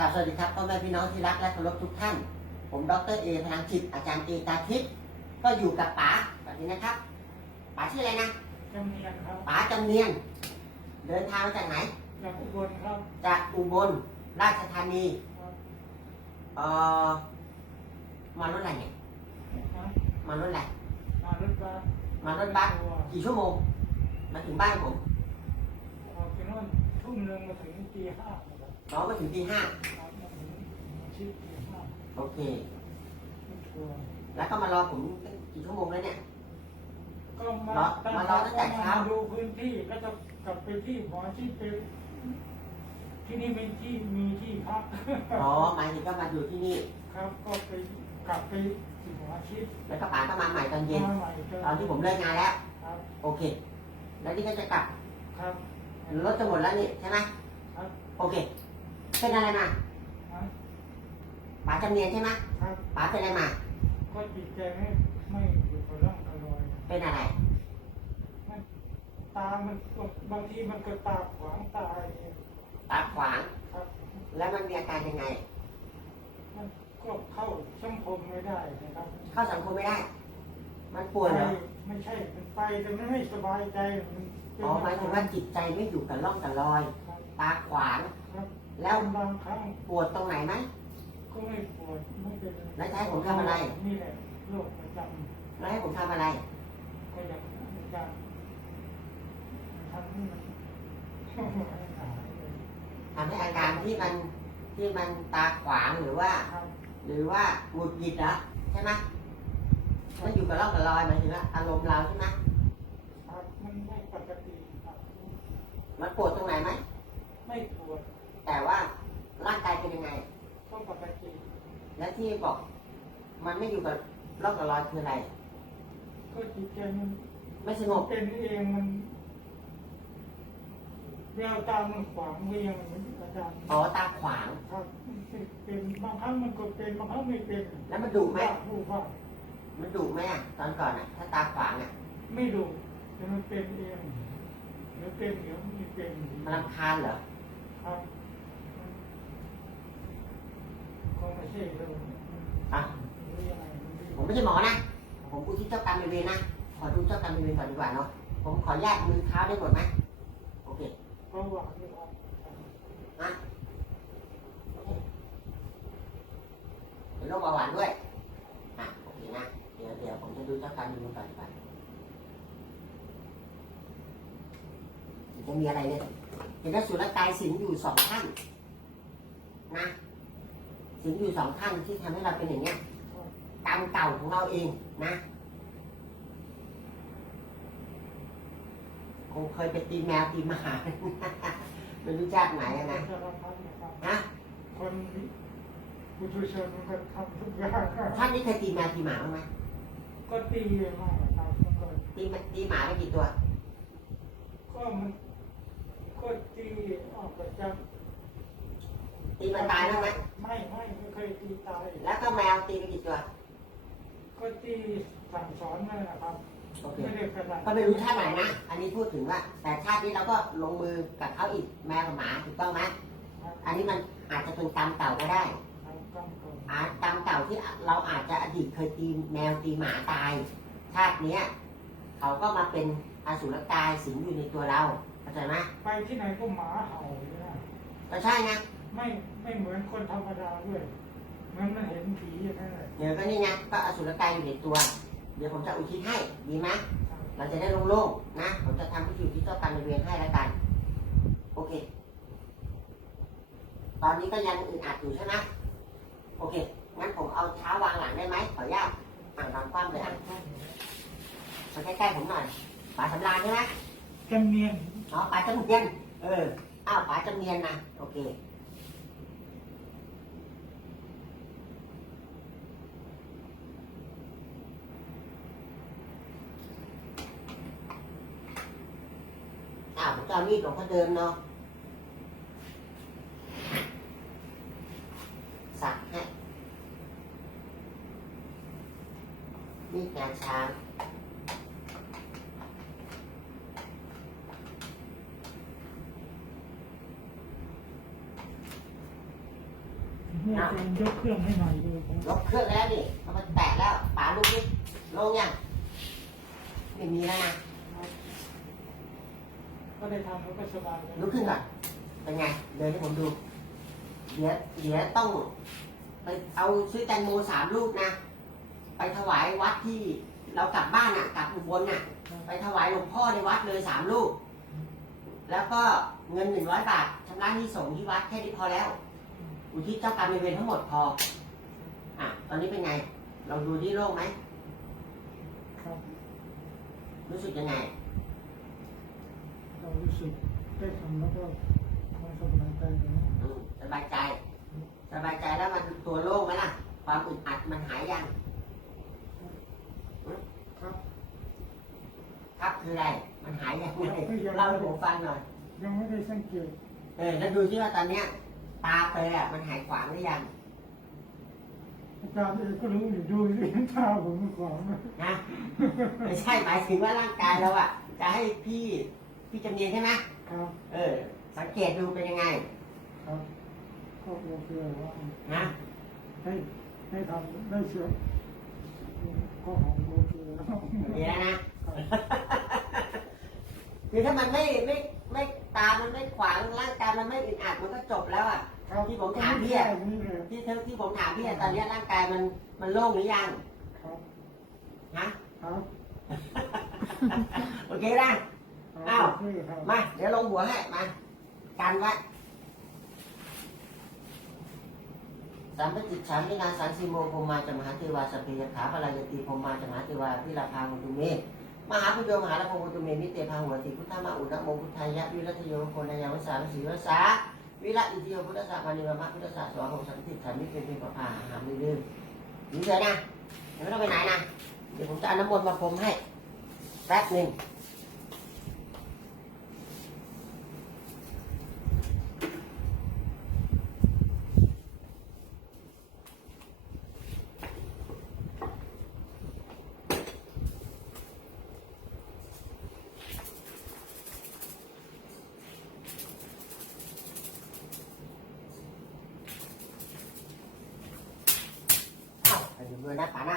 กราบสวัสดีครับพ่อแม่พี่น้องที่รักและเคารพทุกท่าน ผมดรเอพลังจิตอาจารย์เอตาทิพย์ก็อยู่กับป๋าแบบนี้นะครับป๋าชื่ออะไรนะจำเนียนครับป๋าจำเนียน เดินทางมาจากไหน จากอุบลครับ จากอุบลราชธานีครับเอ่อมารถอะไรเนี่ยนะมารถอะไรมารถบัสมารถบัสตัวกี่ชั่วโมง มาถึงบ้านผมออกจากโน่นทุ่มหนึ่งมาถึงตีห้า นะครับน้องมาถึงตีห้าครับมาถึงชิดตีห้าโอเคขึ้นตัวแล้วก็มารอผมกี่ชั่วโมงแล้วเนี่ย ก็มารอมารอตั้งแต่เช้า ดูพื้นที่ก็จะกลับไปที่หอที่เป็นที่นี่เป็นที่มีที่พักอ๋อหมายถึงก็มาอยู่ที่นี่ ครับ ก็ไปกลับไปที่หอชิดแล้วก็ป๋าก็มาใหม่ตอนเย็น มาใหม่ก็ตอนที่ผมเลิกงานแล้ว ครับ โอเค แล้วนี่ก็จะกลับ ครับ รถจะหมดแล้วนี่ใช่ไหมครับ โอเค เป็นอะไรมานะป๋าจำเนียนใช่ไหมครับป๋าเป็นอะไรมา ก็จิตใจไม่ไม่อยู่กับร่างกายลอยเป็นอะไรตา มันก็บางทีมันก็ตาขวางตาเองตาขวาง ครับ แล้วมันมีอาการยังไง มันก็เข้าช่องคมไม่ได้นะครับเข้าสังคมไม่ได้ มันปวดเหรอไปไม่ใช่ มันไปแต่มันไม่สบายใจมันเป็นอ๋อหมายถึงว่าจิตใจไม่อยู่กับร่องกับรอย ครับตาขวาง ครับ แล้วบางครั้งปวดตรงไหนไหมก็ไม่ปวดไม่เป็นแล้วจะให้ผมทำอะไร นี่แหละโรคประจแล้วให้ผมทำอะไรำก็อย่างอาจารย์ทำให้มันให้หายเลยทำให้อาการที่มันที่มันตาขวางหรือว่า ครับหรือว่าหงุดหงิดเหรอใช่ไหมมันอยู่กับร่องกับรอยหมายถึงว่าอารมณ์เราใช่ไหมครับมันไม่ปกติครับ มันปวดตรงไหนไหม ไม่ปวด แต่ว่าร่างกายเป็นยังไง ก็ปกติ และ ที่บอก มันไม่อยู่กับร่องกับรอยคืออะไร ก็จิตใจมันไม่สงบเป็นเองมันแววตามันขวางเวียงเหมือนอาจารย์อ๋อตาขวางครับเป็นบางครั้งมันก็เป็นบางครั้งไม่เป็นแล้วมันดุไหมผู้ว่ามันดุไหมอะตอนก่อนอะ ถ้าตาขวางอะ ไม่ดูแต่มันเป็นเองเดี๋ยวเป็นเดี๋ยวไม่เป็นมันรำคาญเหรอครับก็ไม่ใช่เลย อะหรือผมไม่ใช่หมอนะ ผมผู้ที่เจ้ากรรมนเวรนะ ขอดูเจ้ากรรมนเวรก่อนดีกว่าเนาะ ผมขออนุญาตมือเท้าได้หมดไหมโอเคก็หวังเลบนะเป็นโรคเบาหวานด้วย อะ โอเคนะ เดี๋ยวเดี๋ยวผมจะดูเจ้ากรรมนเวรก่อนดีกว่าจะมีอะไรเนี่ยเห็นว่าสุรกายสิงอยู่สองท่านนะ สิงอยู่สองท่านที่ทำให้เราเป็นอย่างเงี้ยกรรมเก่าของเราเองนะคงเคยไปตีแมวตีหมาไม่รู้จักไหนอะนะสารพัดนะครับฮะคนผู้ช่วยชนมันก็ทำทุกอย่างครับท่านนี้เคยตีแมวตีหมาบ้างไหมก็ตีมากครับมันก็ตีแมตีหมาไปกี่ตัว ก็มันก็ตีออกประจ ตีมันตายบ้างไหมำไม่ไม่ไม่เคยตีตายแล้วก็แมวตีไปกี่ตัวก็ตีสั่งสอนนั่นแหละครับโอเคไม่ได้ขนาดก็ไม่รู้ชาติไหนนะอันนี้พูดถึงว่า แต่ชาตินี้เราก็ลงมือกับเขาอีกแมวกับหมาถูกต้องไหมครับอันนี้มันอาจจะเป็นกรรมเก่าก็ได้ครับกำกับอาจกรรมเก่าที่เราอาจจะอดีตเคยตีแมวตีหมาตาย ชาติเนี้ยเขาก็มาเป็นอสุรกายสิงอยู่ในตัวเราเข้าใจไหมไปที่ไหนก็หมาเห่าเลยนะก็ใช่ไงไม่ ไม่เหมือนคนธรรมดาด้วยเหมือนมันเห็นผีอย่างนั้นแหละเดี๋ยวก็นี่ไงก็อสุรกายอยู่ในตัว เดี๋ยวผมจะอุทิศให้ดีไหมครับเราจะได้โล่งๆนะ ผมจะทำพิธีอุที่เจ้ากรรมนายเวรให้แล้วกัน โอเค ตอนนี้ก็ยังอึดอัดอยู่ใช่ไหมโอเค งั้นผมเอาเท้าวางหลังได้ไหมขออนุญาตอ่างนอนคว่ำเลยอะมาใกล้ๆผมหน่อยป๋าสำราญใช่ไหมจำเนียนอ๋อป๋าจำเนียน เออ อ้าวป๋าจำเนียนนะ โอเค อ้าวผมจะเอามีดหลวงพ่อเดินเนาะสักให้มีดงานช้างนี่อาจารย์ยกเครื่องให้หน่อยดูผมยกเครื่องแล้วนี่เอามาแตะแล้วป๋าลุกนี่ลงยังไม่มีแล้วนะ ก็ได้ทำแล้วก็สบายเลยลุกขึ้นก่อนเป็นไง เดินให้ผมดู เดี๋ยวเดี๋ยวต้อง ไปเอาซื้อแตงโมสามลูกนะ ไปถวายวัดที่เรากลับบ้านอะ กลับอุบลน่ะ ไปถวายหลวงพ่อในวัดเลยสามลูก แล้วก็เงินหนึ่งร้อยบาทชำระหนี้สงฆ์ที่วัดแค่นี้พอแล้ว อุทิศเจ้ากรรมนายเวรทั้งหมดพอ อะ ตอนนี้เป็นไงเราดูที่โล่งไหมครับรู้สึกยังไง เรารู้สึกได้ทำแล้วก็ไม่สบายใจนะอืมสบายใจ สบายใจแล้วมันตัวโล่งไหมล่ะ ความอึดอัดมันหายยัง ครับ ครับคืออะไร มันหายยังไงเล่าให้ผมฟังหน่อย ยังไม่ได้สังเกตเออแล้วดูที่ว่าตอนเนี้ย ตาเปรย์อะมันหายขวางหรือยัง อาจารย์เองก็รู้อยู่ดูสิเห็นตาผมมันขวางนะ นะ ไม่ใช่หมายถึงว่าร่างกายเราอะ จะให้พี่ พี่จำเนียนใช่ไหมครับเออ สังเกตดูเป็นยังไงครับก็โอเคว่านะให้ให้ทำได้เชื่อก็ของโอเคแล้วดีแล้วนะครับคือถ้ามันไม่ไม่ไม่ตา มันไม่ขวางร่างกายมันไม่อึดอัดมันก็จบแล้วอะที่ผมถามพี่อะนี่เลยที่ที่ที่ผมถามพี่อะตอนเนี้ยร่างกายมันมันโล่งหรือยังครับฮะครับโอเคนะ อ้าว มา เดี๋ยวลงหัวให้ มากันไว้สามปฏิจฉามินาสันสิโมพมาจมหาเทวาสเพยขาปลายติพมาจมหาเทวาพิลาภาหุตุเมมหาพุทโธมหาลพงศ์ตุเมนิเตพาหัวติพุทธมาอุณโมพุทธายะวิรัตโยโคนายาวัสสารสีวสาวิระอิติโยพุทธสามานิวามะพุทธสาสวะของสันติสันนิเป็นเป็นปะพาหาม่ลืมอยู่เฉยนะยังไม่ต้องไปไหนนะเดี๋ยวผมจะเอาน้ำมนต์มาพรมให้แป๊บหนึ่ง เอ้าไป